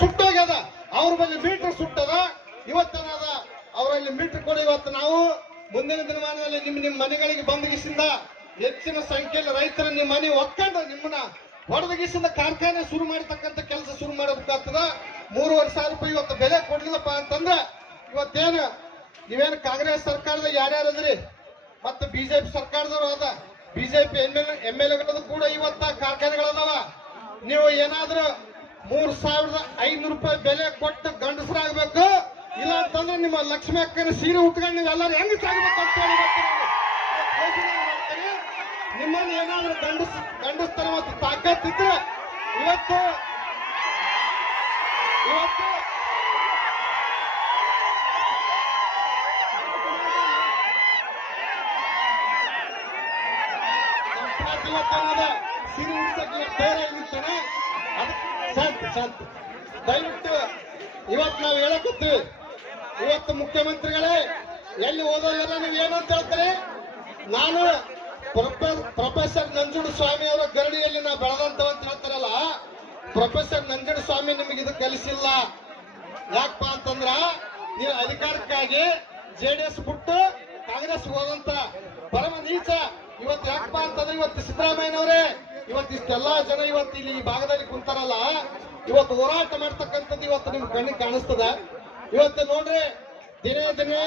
ಸುಟ್ಟೋಗ್ಯದ. ಅವ್ರ ಬಳಿ ಮೀಟರ್ ಸುಟ್ಟದ. ಇವತ್ತೇನದ ಅವರಲ್ಲಿ ಮೀಟರ್ ಕೊಡಿ ಇವತ್ತು ನಾವು. ಮುಂದಿನ ದಿನಮಾನದಲ್ಲಿ ನಿಮ್ಮ ನಿಮ್ಮ ಮನೆಗಳಿಗೆ ಬಂದಗಿಸಿಂದ ಹೆಚ್ಚಿನ ಸಂಖ್ಯೆಯಲ್ಲಿ ರೈತರ ನಿಮ್ಮ ಮನೆ ಒಕ್ಕೊಂಡು ನಿಮ್ಮನ್ನ ಹೊಡೆದಗಿಸಿಂದ ಕಾರ್ಖಾನೆ ಶುರು ಮಾಡತಕ್ಕಂತ ಕೆಲಸ ಶುರು ಮಾಡಬೇಕಾಗ್ತದ ಮೂರುವರೆ ಸಾವಿರ ರೂಪಾಯಿ ಇವತ್ತು ಬೆಲೆ ಕೊಡ್ಲಿಲ್ಲಪ್ಪ ಅಂತಂದ್ರೆ ಇವತ್ತೇನು ನೀವೇನು ಕಾಂಗ್ರೆಸ್ ಸರ್ಕಾರದ ಯಾರ್ಯಾರದ್ರಿ ಮತ್ತೆ ಬಿಜೆಪಿ ಸರ್ಕಾರದವರು ಅದ BJP M L M L ಎಗಳದು ಕೂಡ ಇವತ್ತ ಕಾರ್ಖಾನೆಗಳದಾವ. ನೀವು ಏನಾದ್ರೂ ಮೂರ್ ಸಾವಿರದ ಐನೂರು ರೂಪಾಯಿ ಬೆಲೆ ಕೊಟ್ಟು ಗಂಡಸರಾಗಬೇಕು. ಇಲ್ಲ ಅಂತಂದ್ರೆ ನಿಮ್ಮ ಲಕ್ಷ್ಮಿ ಅಕ್ಕನ ಸೀರೆ ಉಟ್ಕೊಂಡು ನೀವು ಎಲ್ಲರೂ ಹೆಂಗ್ ಸಾಗಬೇಕು ಅಂತ. ನಿಮ್ಮಲ್ಲಿ ಏನಾದ್ರೂ ಗಂಡಸ್ ಗಂಡಸ್ತರ ಮತ್ತು ತಾಕತ್ತಿದ್ರೆ ಇವತ್ತು ಇವತ್ತು ಸೀರೆ ಉಡ್ಸಕ್ಕೆ ಇವತ್ತು ದಯವಿಟ್ಟು ಇವತ್ತು ನಾವು ಹೇಳಕತ್ತೀವಿ ಇವತ್ತು ಮುಖ್ಯಮಂತ್ರಿಗಳೇ, ಎಲ್ಲಿ ಓದೋದಿಲ್ಲ ನೀವು ಏನಂತ ಹೇಳ್ತಾರೆ? ನಾನು ಪ್ರೊಫೆ- ಪ್ರೊಫೆಸರ್ ನಂಜುಡು ಸ್ವಾಮಿ ಅವರ ಗರಡಿಯಲ್ಲಿ ನಾ ಬೆಳೆದಂತ ಅಂತ ಹೇಳ್ತಾರಲ್ಲ, ಪ್ರೊಫೆಸರ್ ನಂಜುಡು ಸ್ವಾಮಿ ನಿಮಗೆ ಇದು ಕಲಿಸಿಲ್ಲ. ಯಾಕಪ್ಪ ಅಂತಂದ್ರ, ನೀವು ಅಧಿಕಾರಕ್ಕಾಗಿ ಜೆ ಡಿ ಎಸ್ ಬಿಟ್ಟು ಕಾಂಗ್ರೆಸ್ ಹೋದಂತ ಪರಮ ನೀಚ ಇವತ್ತು ಯಾಕಪ್ಪ ಅಂತಂದ್ರೆ ಇವತ್ತು ಸಿದ್ದರಾಮಯ್ಯನವರೇ ಇವತ್ತು ಇಷ್ಟೆಲ್ಲಾ ಜನ ಇವತ್ತು ಇಲ್ಲಿ ಈ ಭಾಗದಲ್ಲಿ ಕುಂತಾರಲ್ಲ, ಇವತ್ತು ಹೋರಾಟ ಮಾಡ್ತಕ್ಕಂಥದ್ದು ಇವತ್ತು ನಿಮ್ ಕಣ್ಣಿಗೆ ಕಾಣಿಸ್ತದ. ಇವತ್ತು ನೋಡ್ರಿ, ದಿನೇ ದಿನೇ